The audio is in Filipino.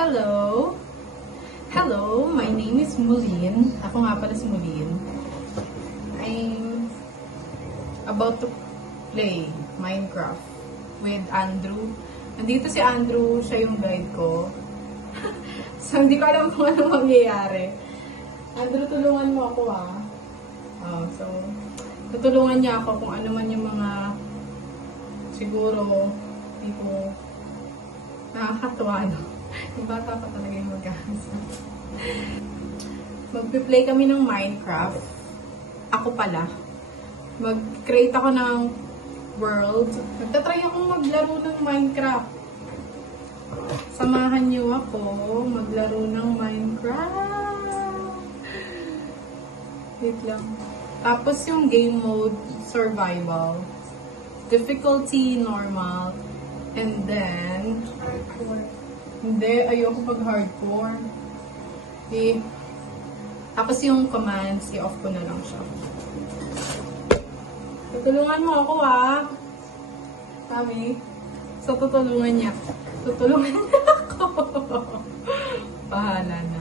Hello! Hello, my name is Mulin. Ako nga pala si Mulin. I'm about to play Minecraft with Andrew. Nandito si Andrew, siya yung guide ko. So, hindi ko alam kung ano mangyayari. Andrew, tulungan mo ako so, tutulungan niya ako kung ano man yung mga siguro, tipo, nakakatuwa, no? Yung bata pa talaga yung mag-ahasa. Magpi-play kami ng Minecraft. Ako pala. Mag-create ako ng world. Magta-try akong maglaro ng Minecraft. Samahan niyo ako maglaro ng Minecraft. Wait lang. Tapos yung game mode, survival. Difficulty, normal. And then, hindi, ayoko pag-hardcore. Okay. Tapos yung commands, i-off ko na lang siya. Tutulungan mo ako, Sabi. So, tutulungan niya. Tutulungan niya ako. Bahala na.